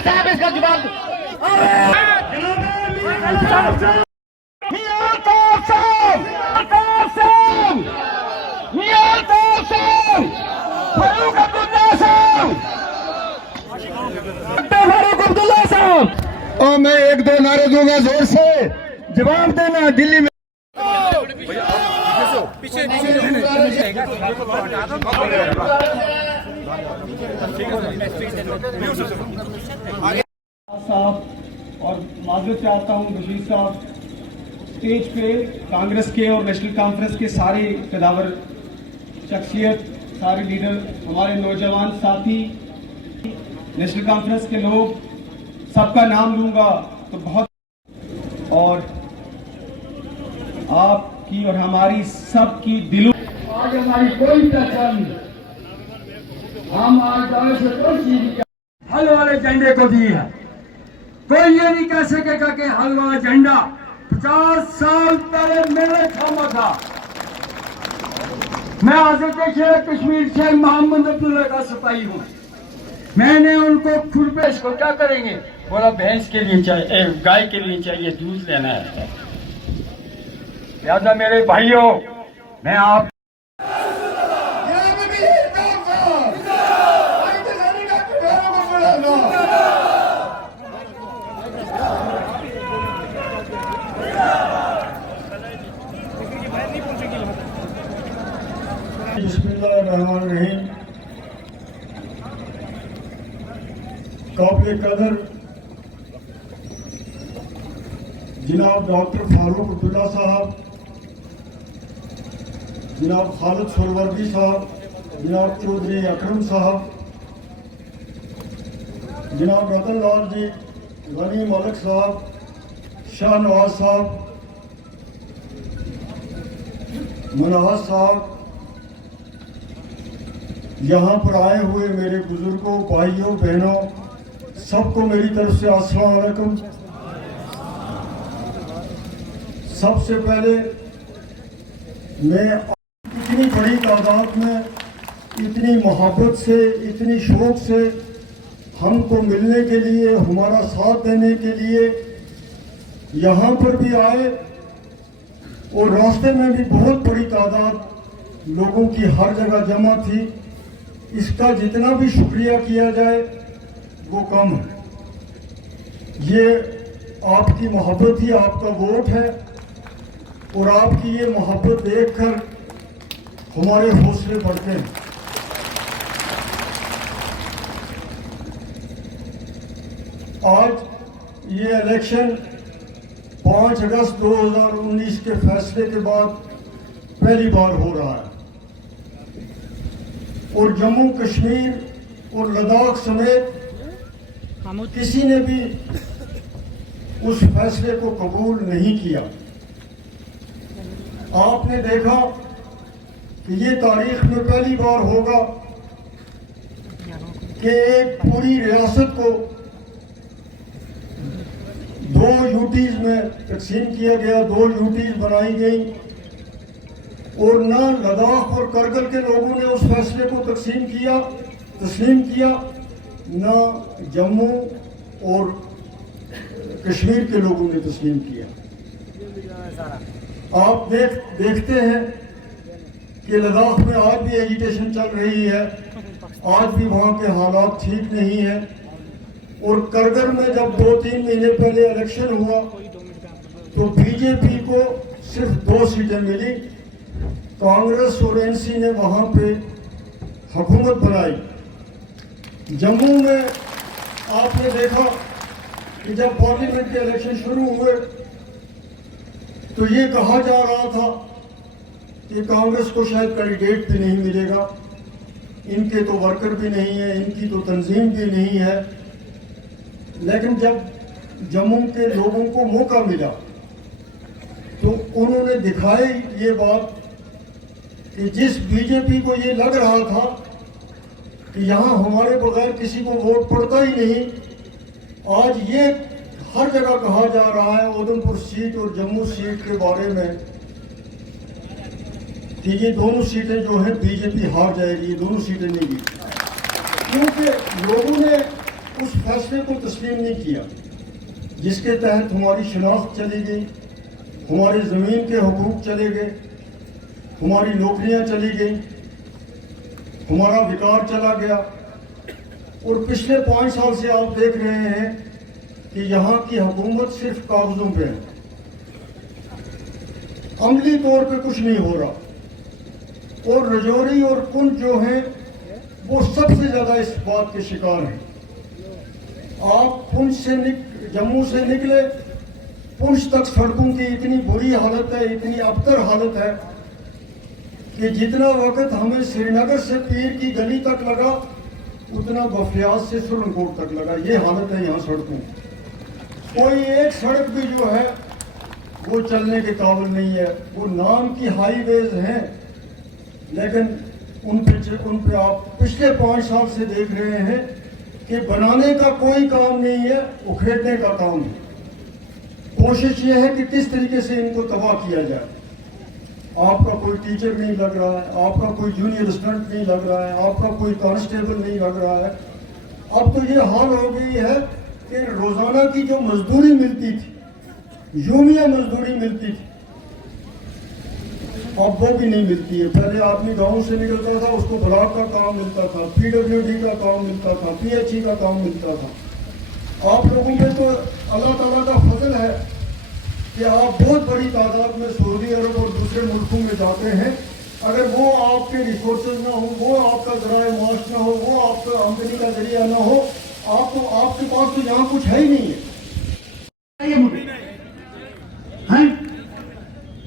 साहब इसका जवाब दो। और मैं एक दो नारे दूंगा जोर से, जवाब देना। दिल्ली में साहब और माजरत चाहता हूँ बशीर साहब, स्टेज पे कांग्रेस के और नेशनल कॉन्फ्रेंस के सारे कदावर शख्सियत, सारे लीडर, हमारे नौजवान साथी, नेशनल कॉन्फ्रेंस के लोग, सबका नाम लूंगा तो बहुत, और आपकी और हमारी सबकी दिलों, आज हमारी कोई पहचान नहीं। हम आज जाने से कोई चीज नहीं हल वाले झंडे को दी है। कोई ये नहीं कह सकेगा कि हल वाला झंडा 50 साल पहले मेरे थामा था। मैं हज़रत शेख कश्मीर शेख मोहम्मद अब्दुल्ला का सिपाही हूँ। मैंने उनको खुरपेश को क्या करेंगे, बोला भैंस के लिए चाहिए, गाय के लिए चाहिए, दूध लेना है। लिहाजा मेरे भाइयों, मैं आप बिस्मिल्लाहिर्रहमानिर्रहीम। काबिल कदर जनाब डॉक्टर फारूक अब्दुल्ला साहब, जनाब खालिद सुरवर्दी साहब, जनाब चौधरी अकरम साहब, जनाब रतन लाल जी, गनी मलिक साहब, शाह नवाज साहब, मनहज साहब, यहाँ पर आए हुए मेरे बुजुर्गों, भाइयों, बहनों, सबको मेरी तरफ से अस्सलाम वालेकुम। सबसे पहले मैं इतनी बड़ी तादाद में, इतनी मोहब्बत से, इतनी शौक से हमको मिलने के लिए, हमारा साथ देने के लिए यहाँ पर भी आए, और रास्ते में भी बहुत बड़ी तादाद लोगों की हर जगह जमा थी। इसका जितना भी शुक्रिया किया जाए वो कम है। ये आपकी मोहब्बत ही आपका वोट है, और आपकी ये मोहब्बत देखकर हमारे हौसले बढ़ते हैं। आज ये इलेक्शन 5 अगस्त 2019 के फैसले के बाद पहली बार हो रहा है, और जम्मू कश्मीर और लद्दाख समेत किसी ने भी उस फैसले को कबूल नहीं किया। आपने देखा कि ये तारीख में पहली बार होगा कि एक पूरी रियासत को 2 यूटीज में तकसीम किया गया, 2 यूटीज बनाई गई, और न लद्दाख और करगिल के लोगों ने उस फैसले को तस्लीम किया, न जम्मू और कश्मीर के लोगों ने तस्लीम किया। आप देखते हैं कि लद्दाख में आज भी एजिटेशन चल रही है, आज भी वहाँ के हालात ठीक नहीं है। और करगिल में जब 2-3 महीने पहले इलेक्शन हुआ तो बीजेपी को सिर्फ 2 सीटें मिली। कांग्रेस और एनसी ने वहाँ पे हुकूमत बनाई। जम्मू में आपने देखा कि जब पार्लियामेंट के इलेक्शन शुरू हुए तो ये कहा जा रहा था कि कांग्रेस को शायद कैंडिडेट भी नहीं मिलेगा, इनके तो वर्कर भी नहीं है, इनकी तो तंजीम भी नहीं है। लेकिन जब जम्मू के लोगों को मौका मिला तो उन्होंने दिखाई ये बात कि जिस बीजेपी को ये लग रहा था कि यहाँ हमारे बगैर किसी को वोट पड़ता ही नहीं, आज ये हर जगह कहा जा रहा है उधमपुर सीट और जम्मू सीट के बारे में कि ये दोनों सीटें जो है बीजेपी हार जाएगी, ये दोनों सीटें नहीं जीती। क्योंकि लोगों ने उस फैसले को तस्लीम नहीं किया जिसके तहत हमारी शनाख्त चली गई, हमारे ज़मीन के हुकूक चले गए, हमारी नौकरियां चली गई, हमारा विकार चला गया। और पिछले 5 साल से आप देख रहे हैं कि यहाँ की हुकूमत सिर्फ कागजों पे है, अमली तौर पे कुछ नहीं हो रहा। और रजौरी और कुंज जो हैं वो सबसे ज़्यादा इस बात के शिकार हैं। आप पुंछ से जम्मू से निकले, पुंछ तक सड़कों की इतनी बुरी हालत है, इतनी अबतर हालत है कि जितना वक्त हमें श्रीनगर से पीर की गली तक लगा उतना बफियाज से सुरनकोट तक लगा। ये हालत है यहाँ सड़कों। कोई एक सड़क भी जो है वो चलने के काबिल नहीं है। वो नाम की हाईवेज हैं, लेकिन उन पे आप पिछले 5 साल से देख रहे हैं कि बनाने का कोई काम नहीं है, उखेड़ने का काम है। कोशिश ये है कि किस तरीके से इनको तबाह किया जाए। आपका कोई टीचर नहीं लग रहा है, आपका कोई जूनियर स्टूडेंट नहीं लग रहा है, आपका कोई कांस्टेबल नहीं लग रहा है। अब तो ये हाल हो गई है कि रोजाना की जो मजदूरी मिलती थी, यूमिया मजदूरी मिलती थी, अब वो भी नहीं मिलती है। पहले आदमी गांव से निकलता था, उसको ब्लॉक का काम मिलता था, PWD का काम मिलता था, PHE का काम मिलता था। आप लोगों पे तो अल्लाह ताला का फजल है कि आप बहुत बड़ी तादाद में सऊदी अरब और दूसरे मुल्कों में जाते हैं। अगर वो आपके रिसोर्सेज ना हो, वो आपका ज़राए माश ना हो, वो आपका आमदनी का जरिया ना हो, आपके पास तो यहाँ कुछ है ही नहीं है। हैं?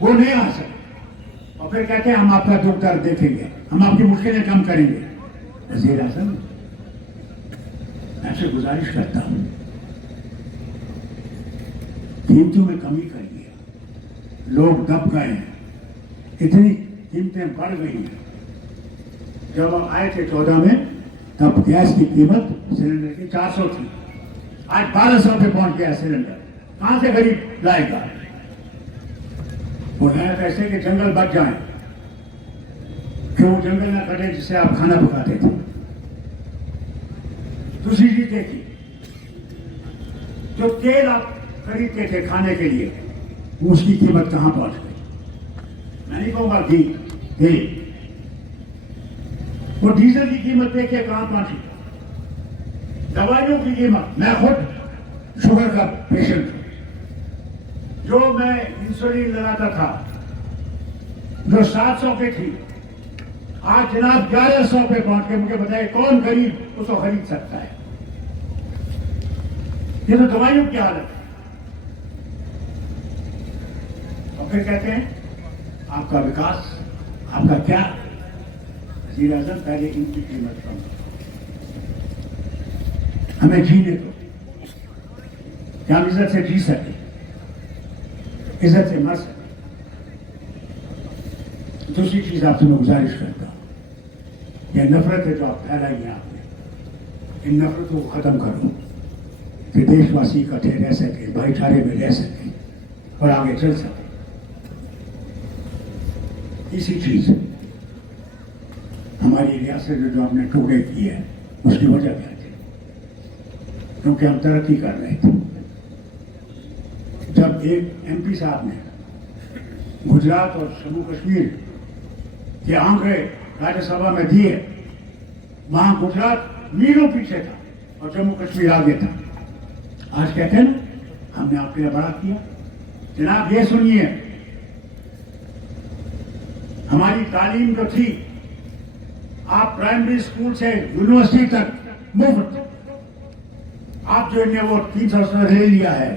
वो नहीं आ सकते और फिर कहते हैं हम आपका दुख दर्द देखेंगे, हम आपकी मुश्किलें कम करेंगे। वज़ीर आज़म, मैं आपसे गुजारिश करता हूं, कीमतों में कमी करिए। लोग दब गए हैं, इतनी कीमतें बढ़ गई हैं। जब हम आए थे 14 में, तब गैस की कीमत सिलेंडर की 400 थी, आज 1200 पे पहुंच गया सिलेंडर। कहां से गरीब लाएगा? वो नया पैसे के जंगल बच जाएं, क्यों जंगल ना कटे जिससे आप खाना पकाते थे। दूसरी चीज देखिए, जो तेल आप खरीदते थे खाने के लिए, उसकी कीमत कहां पहुंच गई? मैं नहीं कहूंगा घी, तेल। वो डीजल की कीमत देखिए कहां पहुंची। दवाइयों की कीमत, मैं खुद शुगर का पेशेंट हूं, जो मैं इंसुलिन लगाता था जो 700 पे थी, आज जनाब 1100 पे पहुंच के मुझे बताइए कौन गरीब उसको खरीद सकता है? ये तो दवाइयों की हालत है। और फिर कहते हैं आपका विकास, आपका क्या? वज़ीर आज़म, पहले इनकी कीमत कम करो, हमें जीने दो, क्या हम इज्जत से जी सके, इज्जत से मर सके। दूसरी चीज आपसे मैं गुजारिश करता हूं, यह नफरत है जो आप फैलाई हैं आपने, इन नफरतों को खत्म करो कि देशवासी इकट्ठे रह सके, भाईचारे में रह सके और आगे चल सके। इसी चीज हमारी रियासत जो आपने टुकड़े किए हैं उसकी वजह क्या थी? क्योंकि हम तरक्की कर रहे थे। जब एक MP साहब ने गुजरात और जम्मू कश्मीर के आंकड़े राज्यसभा में दिए, वहां गुजरात मीलों पीछे था और जम्मू कश्मीर आगे था। आज कहते हैं ना हमने आपके लिए बड़ा किया। जनाब ये सुनिए, हमारी तालीम जो थी, आप प्राइमरी स्कूल से यूनिवर्सिटी तक मुफ्त, आप जो ने वो 300 ले लिया है,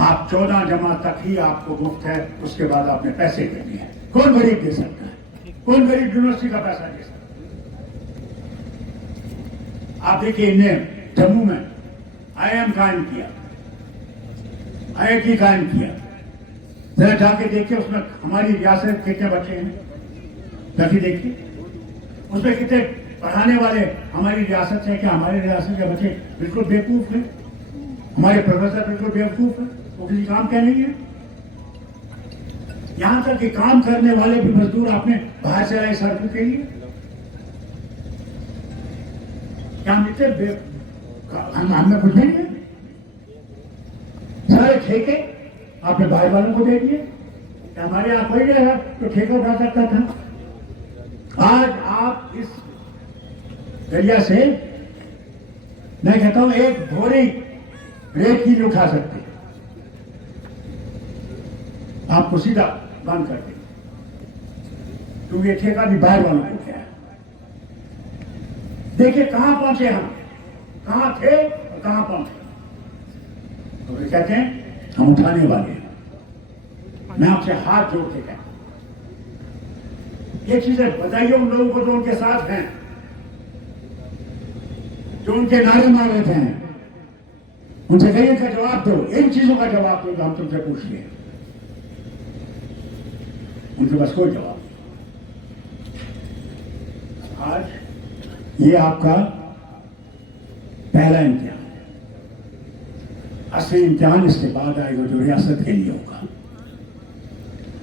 आप 14 जमात तक ही आपको मुफ्त है, उसके बाद आपने पैसे देने हैं। कौन गरीब दे सकता है? कौन गरीब यूनिवर्सिटी का पैसा दे सकता है? आप देखिए, इन्हें जम्मू में IIM कायम किया, IIT कायम किया। जरा जाके देखिए उसमें हमारी रियासत के कितने बच्चे हैं, जाके देखिए उसमें कितने पढ़ाने वाले हमारी रियासत से। क्या हमारी रियासत के बच्चे बिल्कुल बेवकूफ हैं? हमारे प्रोफेसर बिल्कुल बेवकूफ हैं, वो किसी काम के नहीं है। यहां तक कि काम करने वाले भी मजदूर आपने बाहर से लाए सड़कों के लिए। क्या हम इतने हमने कुछ नहीं है। सारे ठेके आपने भाई वालों को दे दिए। हमारे यहाँ कोई नहीं है तो ठेका उठा सकता था। आज आप इस दरिया से मैं कहता हूं एक भोरी रेत की नहीं उठा सकते, आपको सीधा बंद कर दे, क्योंकि ठेका भी बाहर वालों को क्या है। देखिए कहां पहुंचे हम, कहां थे और कहां पहुंचे। तो वे कहते हैं हम उठाने वाले हैं। मैं आपसे हाथ जोड़ के कहता हूं ये चीजें बताइए उन लोगों को जो उनके साथ हैं, जो उनके नारे मार रहे थे, उनसे कहिए का जवाब दो, इन चीजों का जवाब दो जो हम तुमसे पूछ लिए। उनके पास कोई जवाब नहीं। आज ये आपका पहला इम्तिहान है। असली इम्तिहान इसके बाद आएगा जो रियासत के लिए होगा।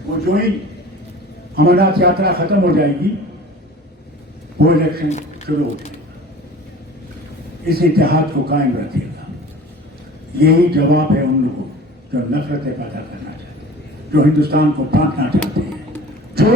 वो जो ही अमरनाथ यात्रा खत्म हो जाएगी वो इलेक्शन शुरू हो जाएगा। इस इतिहाद को कायम रखिएगा। यही जवाब है उन लोगों जो नफरतें पैदा करना चाहते हैं, जो हिंदुस्तान को बांटना चाहते हैं, जो